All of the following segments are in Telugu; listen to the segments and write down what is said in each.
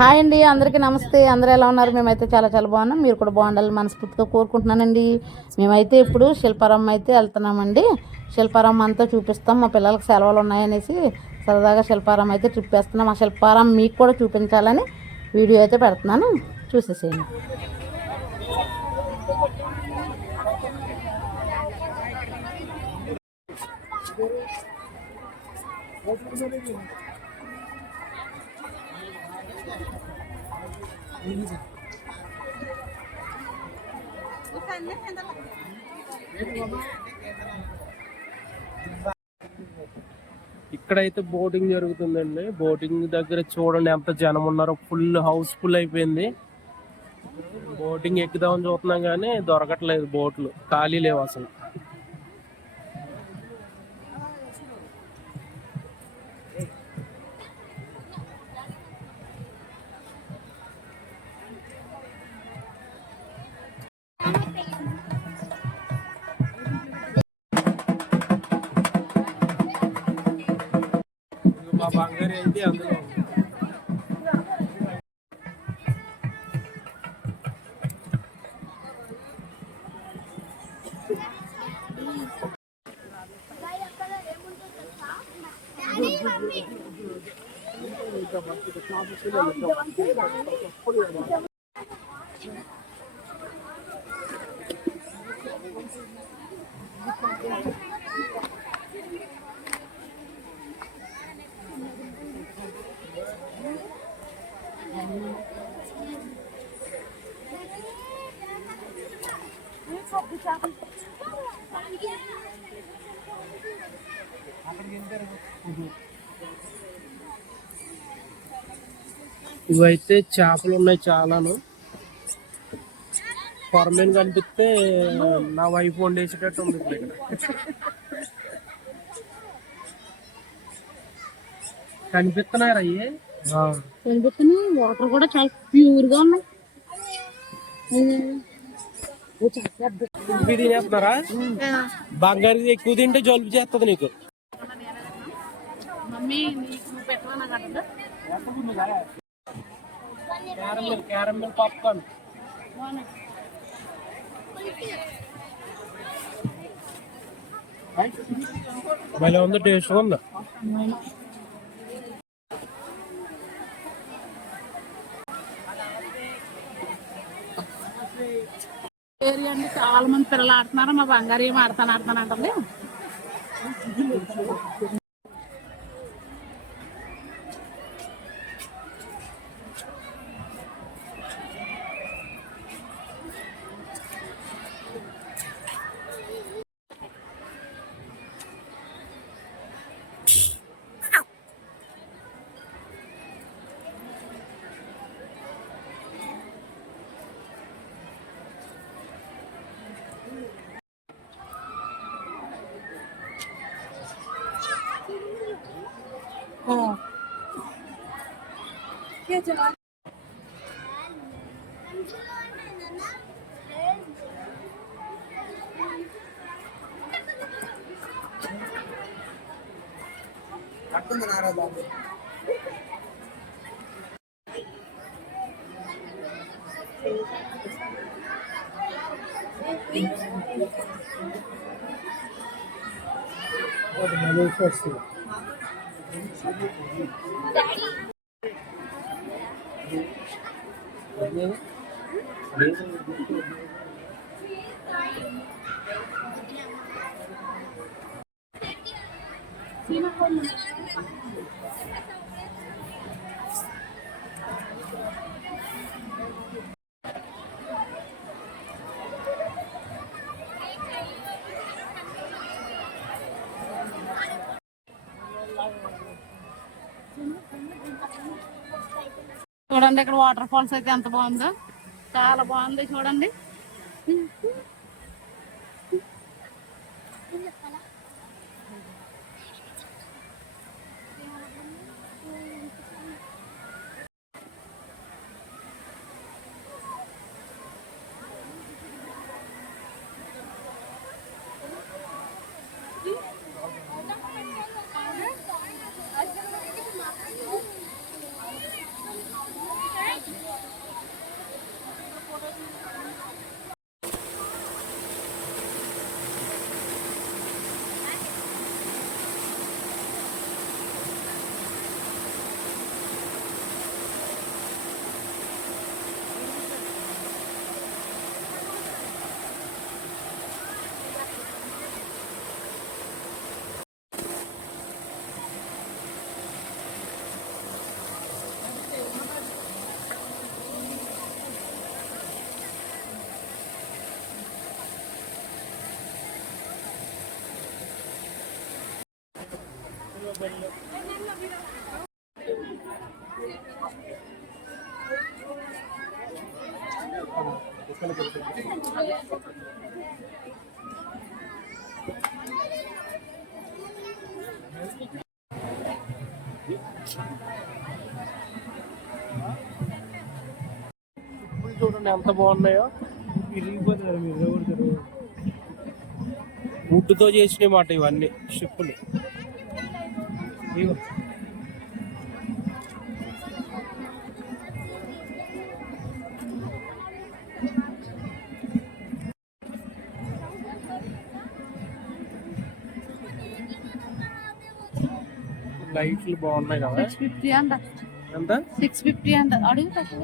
హాయ్ అండి, అందరికీ నమస్తే. అందరూ ఎలా ఉన్నారు? మేమైతే చాలా చాలా బాగున్నాం. మీరు కూడా బాగుండాలని మనస్ఫూర్తిగా కోరుకుంటున్నానండి. మేమైతే ఇప్పుడు శిల్పారామం అయితే వెళ్తున్నామండి. శిల్పారామం అంతా చూపిస్తాం. మా పిల్లలకు సెలవులు ఉన్నాయనేసి సరదాగా శిల్పారామం అయితే ట్రిప్ వేస్తున్నాం. ఆ శిల్పారామం మీకు కూడా చూపించాలని వీడియో అయితే పెడుతున్నాను, చూసేసేయండి. ఇక్కడైతే బోటింగ్ జరుగుతుందండి. బోటింగ్ దగ్గర చూడండి ఎంత జనం ఉన్నారో, ఫుల్ హౌస్ ఫుల్ అయిపోయింది. బోటింగ్ ఎక్కుదామని చూస్తున్నాం కానీ దొరకట్లేదు, బోట్లు ఖాళీ లేవు అసలు. మా బంగారు అయితే అందులో ఇవైతే చేపలు ఉన్నాయి చాలాను. కొరమేను కనిపిస్తే నా వైఫ్ వండేసేటట్టు ఉంది ఇక్కడ. కనిపిస్తున్నారా అయ్యి? కనిపిస్తున్నాయి. వాటర్ కూడా చాలా ప్యూర్ గా ఉన్నాయి. తినేస్తున్నారా? బంగారు ఎక్కువ తింటే జలుబు చేస్తుంది నీకు. క్యారమిల్ పాప్కార్న్ భలే ఉంది, టేస్ట్ ఉందా? అండి, చాలా మంది పిల్లలు ఆడుతున్నారు. మా బంగారు ఏం ఆడతాను అంటుంది. చూడండి, ఇక్కడ వాటర్ ఫాల్స్ అయితే ఎంత బాగుందో, చాలా బాగుంది. చూడండి, చూడండి ఎంత బాగున్నాయో. వుడ్తో చేసినాయి మాట ఇవన్నీ షిప్పులు. లైట్లు బాగున్నాయి కదా. 650 అంట. ఎంత? 650 అంట. అడుగు తక్కువ.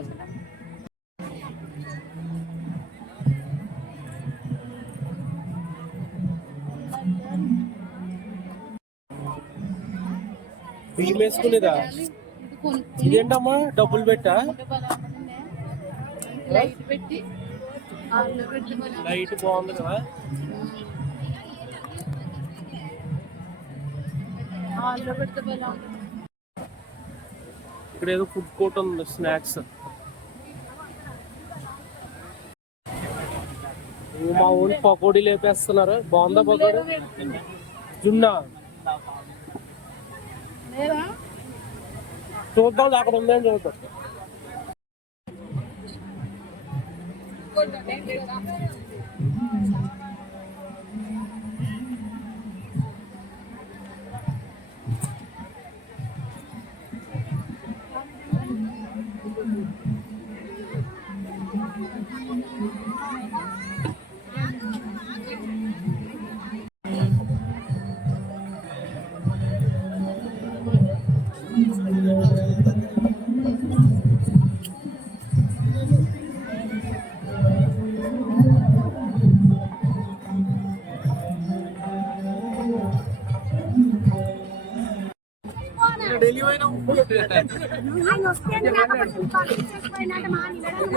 బియ్యం వేసుకునేదా? ఇదేంటమ్మా డబ్బులు పెట్టా? లైట్ పెట్టి లైట్ బాగుంది కదా. ఇక్కడ ఏదో ఫుడ్ కోర్ట్ ఉంది, స్నాక్స్. మా ఊరి పకోడీ లేపేస్తున్నారు. బాగుందా పకోడీ? జున్నా చూద్దాం, అక్కడ ఉందని చూద్దాం.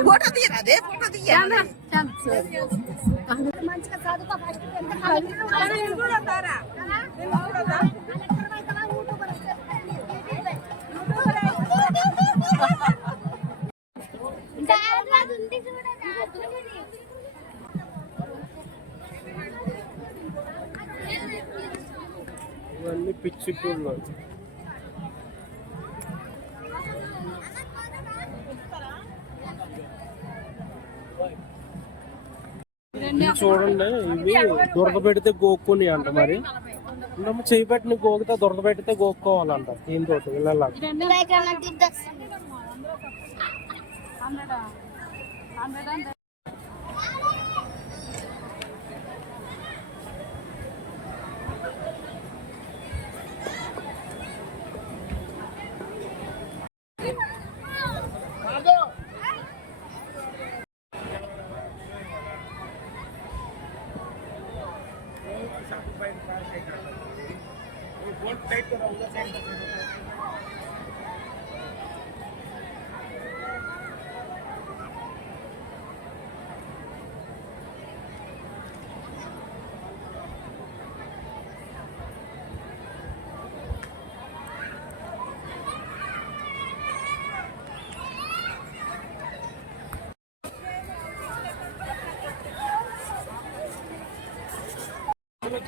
ఫోటో తీయరాదే, ఫోటో తీయాలి. మంచిగా చదువుకో ఫస్ట్. ఇవన్నీ పిచ్చి పూలు. ఇవి చూడండి, ఇవి దురద పెడితే గోక్కుని అంట. మరి చేయి పెట్టిన గోకితే దురద పెడితే గోక్కోవాలంట. దీంతో ఇళ్ళ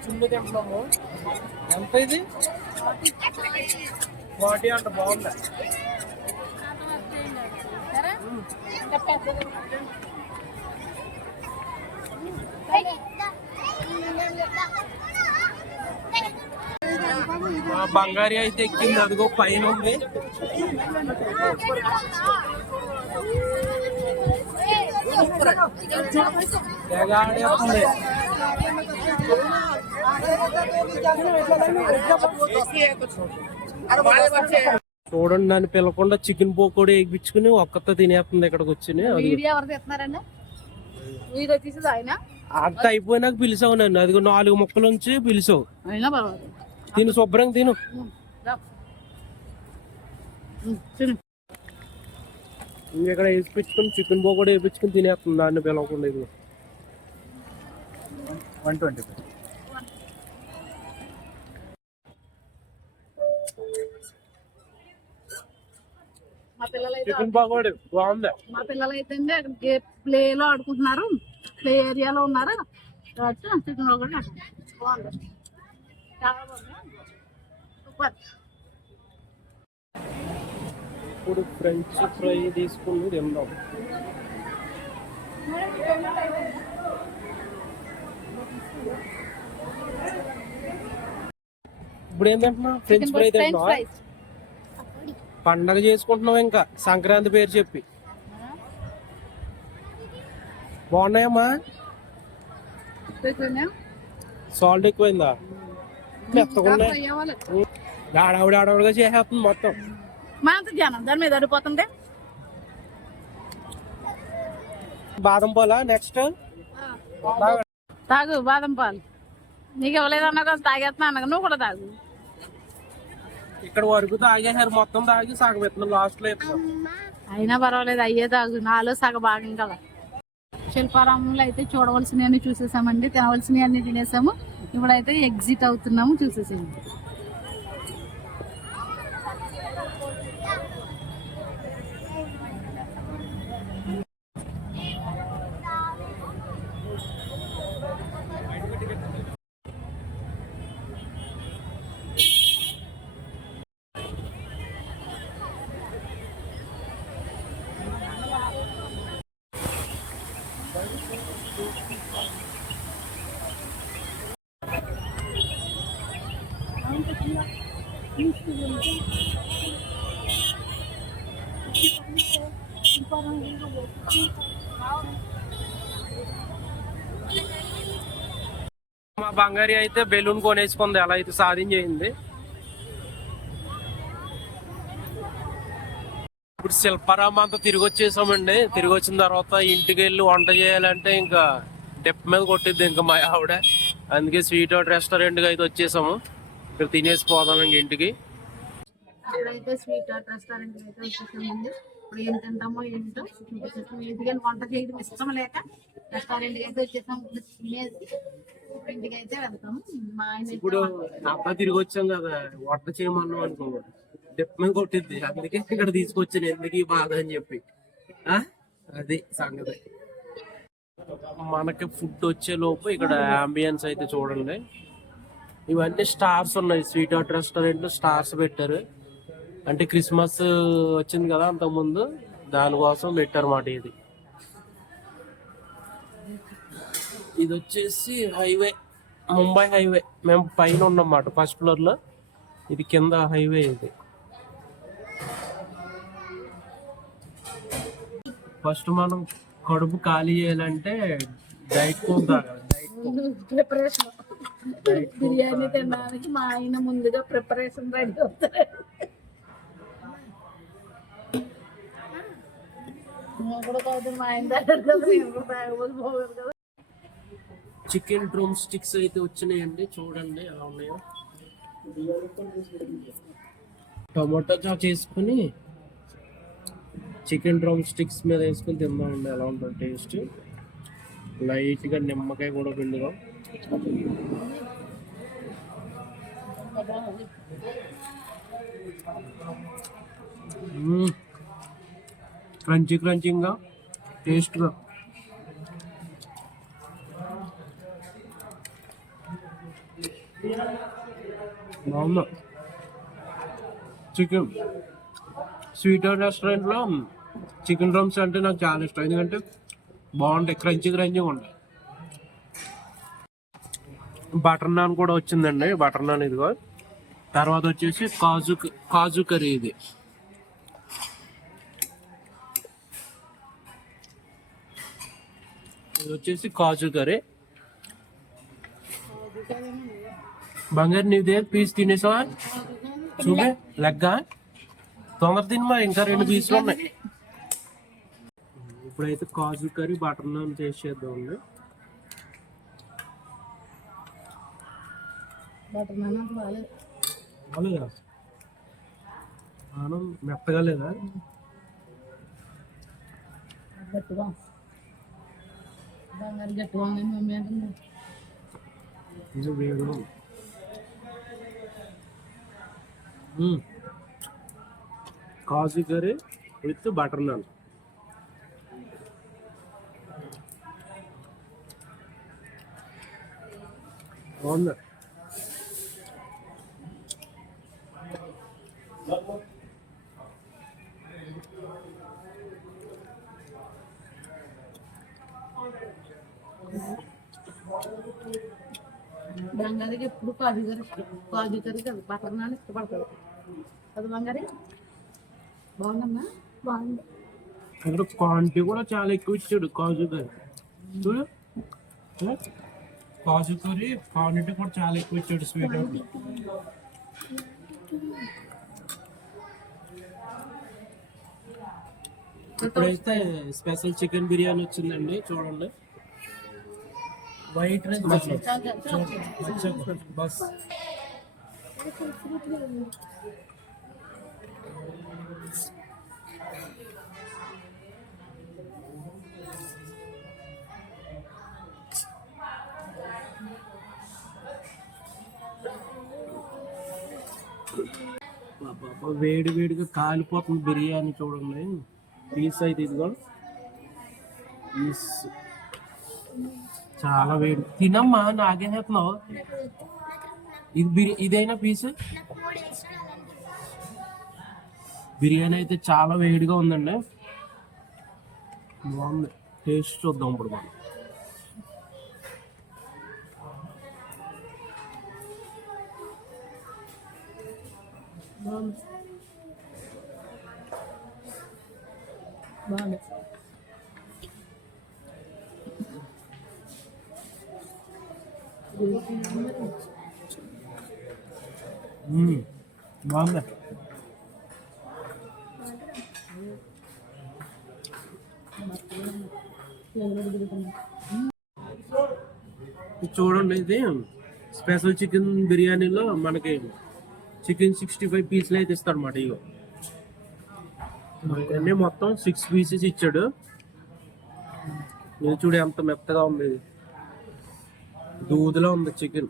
చిన్నది అంటున్నాము. ఎంత ఇది? 40 అంట. బాగుందా? బంగారి అయితే ఎక్కింది, అదిగో పైన ఉంది. తెగాడేస్తుంది. చూడండి, నన్ను పిలకుండా చికెన్ పకోడీ ఎగిపించుకుని ఒక్కతో తినేస్తుంది ఇక్కడికి వచ్చి. అంత అయిపోయినాక పిలిచావు నన్ను. అదిగో 4 ముక్కల నుంచి పిలిచావు. తిను, శుభ్రంగా తిను. ఇక్కడ వేసిపించుకుని చికెన్ పకోడీ వేయించుకుని తినేస్తుంది నన్ను పిలవకుండా. ఇది 120. అయితే చికెన్ పకోడీ బాగుంది. మా పిల్లలు అయితే అండి అక్కడ ప్లేలో ఆడుకుంటున్నారు, ప్లే ఏరియాలో ఉన్నారు కాబట్టి చికెన్ పకోడీ బాగుంది, చాలా బాగుంది, సూపర్. ఇప్పుడు ఫ్రెంచ్ ఫ్రై తీసుకుని తిందాం. ఇప్పుడు ఏం తింటున్నా? ఫ్రెంచ్ ఫ్రై తింటున్నావా? పండగ చేసుకుంటున్నావు ఇంకా సంక్రాంతి పేరు చెప్పి. బాగున్నాయమ్మా? సాల్ట్ ఎక్కువైందా? మెత్తకుండా ఆడవిడగా చేసేస్తుంది మొత్తం. మా అంత జనం దాని మీద అడిపోతుంటే బాదం పాలా నెక్స్ట్ తాగు బాదం పాలు. నీకు ఇవ్వలేదన్నా కదా, తాగేస్తున్నా అన్నగా నువ్వు కూడా తాగు. ఇక్కడ వరకు తాగేసారు, మొత్తం తాగి సగం ఎత్తున్నాం, లాస్ట్ లో ఎత్తున్నాం. అయినా పర్వాలేదు, అయ్యే తాగు, నాలో సగ భాగం కదా. శిల్పారామంలో అయితే చూడవలసినవన్నీ చూసేసామండి, తినవలసినవి అన్ని తినేసాము. ఇప్పుడైతే ఎగ్జిట్ అవుతున్నాము, చూసేసాము. మా బంగారి అయితే బెలూన్ కొనేసుకుంది, అలా అయితే సాధించేయింది. ఇప్పుడు శిల్పారామం అంతా తిరిగి వచ్చేసామండి. తిరిగి వచ్చిన తర్వాత ఇంటికి వెళ్ళి వంట చేయాలంటే ఇంకా డెప్ మీద కొట్టిద్ది ఇంకా మా ఆవిడ. అందుకే స్వీట్ హార్ట్ రెస్టారెంట్కి అయితే వచ్చేసాము. ఇక్కడ తినేసి పోదాం ఇంక ఇంటికి. ఇక్కడైతే స్వీట్ హార్ట్ రెస్టారెంట్ అయితే వచ్చేసామండి. ఇప్పుడు ఏం తింటామో ఏంటో చూపించేస్తాం. ఇంటికి వెళ్ళి వంట చేయడం ఇష్టం లేక రెస్టారెంట్కి అయితే వచ్చేసాం. ఇప్పుడు తినేసి ఇంటికి అయితే వెళ్తాము. మా ఆయన ఇప్పుడు అబ్బా తిరిగి వచ్చాం కదా, వంట చేయమన్నాం అనుకో డెప్ మీద కొట్టిద్ది. అందుకే ఇక్కడ తీసుకొచ్చాను, ఎందుకు ఈ బాధ అని చెప్పి. అది సంగతి. మనకి ఫుడ్ వచ్చే లోపు ఇక్కడ అంబియన్స్ అయితే చూడండి. ఇవన్నీ స్టార్స్ ఉన్నాయి. స్వీట్ హార్ట్ రెస్టారెంట్ లో స్టార్స్ పెట్టారు. అంటే క్రిస్మస్ వచ్చింది కదా అంతకుముందు, దానికోసం పెట్టారు మాట. ఇది వచ్చేసి హైవే, ముంబై హైవే. మేము పైన ఉన్నమాట ఫస్ట్ ఫ్లోర్ లో, ఇది కింద హైవే. ఇది ఫస్ట్ మనం కడుపు ఖాళీ చేయాలంటే డైట్ కోక్ తాగాలి. ప్రిపరేషన్ బిర్యానీ తినడానికి మా ఆయన ముందుగా ప్రిపరేషన్ రెడీ అవుతారు. మా ఆయన కదా. చికెన్ డ్రమ్ స్టిక్స్ అయితే వచ్చినాయండి, చూడండి ఎలా ఉన్నాయో. టమాటో చాస్ చేసుకుని చికెన్ డ్రమ్ స్టిక్స్ మీద వేసుకుని తిందామండి, ఎలా ఉంటుంది టేస్ట్. లైట్ గా నిమ్మకాయ కూడా పిండుదాం. క్రంచీ క్రంచీగా టేస్ట్గా. బాగుందా చికెన్? స్వీట్ హార్ట్ రెస్టారెంట్లో చికెన్ డ్రమ్స్ అంటే నాకు చాలా ఇష్టం, ఎందుకంటే బాగుంటాయి, క్రంచీ క్రంచీగా ఉంటాయి. బటర్ నాన్ కూడా వచ్చిందండి, బటర్ నాన్ ఇదిగో. తర్వాత వచ్చేసి కాజు కర్రీ. ఇది వచ్చేసి కాజు కర్రీ. బంగారు నీదే పీస్ తినేసావా? చూడే లెగ్గా తొందర తినమా, ఇంకా 2 పీసులు ఉన్నాయి. ఇప్పుడైతే కాజు కర్రీ బటర్ నాన్ చేసేద్దాం. బాగాలేదా? ఆనం మెత్తగా లేదా? గట్టిగా బంగారు గట్టిగా ఉంది మమ్మీ అంటుంది. ఇది వేరు. కాజు కర్రీ విత్ బటర్ నాన్. బాగుంది. బంగారికి ఎప్పుడు కాజు కర్రీ ఇష్టం. కాజు కర్రీ కదా బటర్ నాన్ ఇష్టపడతాడు అది బంగారి. బాగుందమ్మా. బాగుంది. ఇక్కడ క్వాంటిటీ కూడా చాలా ఎక్కువ ఇచ్చాడు కాజు కర్రీ. చూడు కాజు కర్రీ క్వాంటిటీ కూడా చాలా ఎక్కువ ఇచ్చాడు. స్వీట్ ఇప్పుడైతే స్పెషల్ చికెన్ బిర్యానీ వచ్చిందండి. చూడండి వైట్ రైస్ బస్. వేడి వేడిగా కాలిపోతుంది బిర్యానీ. చూడండి పీస్ అయితే ఇదిగో పీస్ చాలా వేడి. తినమ్మా నాకేం చెప్తున్నావు. ఇది ఇదైనా పీస్. బిర్యానీ అయితే చాలా వేడిగా ఉందండి. బాగుంది. టేస్ట్ చూద్దాం ఇప్పుడు మనం. బాగుంది. బాగుంది. చూడండి ఇది స్పెషల్ చికెన్ బిర్యానీలో మనకి చికెన్ 65 పీసులు అయితే ఇస్తాడు అన్నమాట. ఇగో అన్నీ మొత్తం 6 పీసెస్ ఇచ్చాడు. ఇది చూడు ఎంత మెత్తగా ఉంది. దూదిలో ఉంది చికెన్.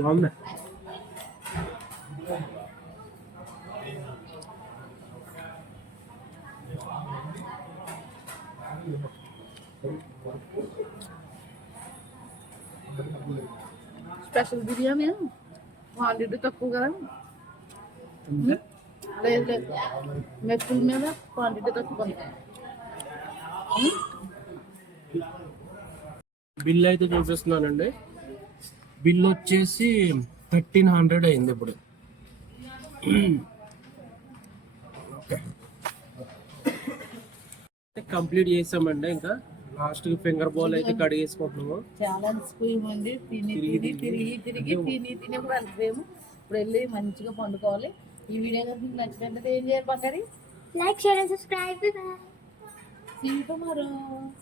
బాగుంది. స్పెషల్ బిర్యానీ క్వాంటిటీ తక్కువ కదా. లేదు లేదు మెక్కుల మీద క్వాంటిటీ తక్కువ. బిల్ అయితే చూపిస్తున్నానండి. బిల్ వచ్చేసి 1300 అయింది ఇప్పుడు. కంప్లీట్ చేసామండి. ఇంకా లాస్ట్ ఫింగర్ బౌల్ అయితే కడిగేసుకుంటున్నాము. చాలా అలసిపోయింది. తిని తిని తిరిగి తిరిగి తిని తిని కూడా అలసిపోయాము. ఇప్పుడు వెళ్ళి మంచిగా పండుకోవాలి. ఈ వీడియో కనుక మీకు నచ్చినట్లయితే ఏం చేయాలి బంగారి? Like, share and subscribe. Bye bye. See you tomorrow.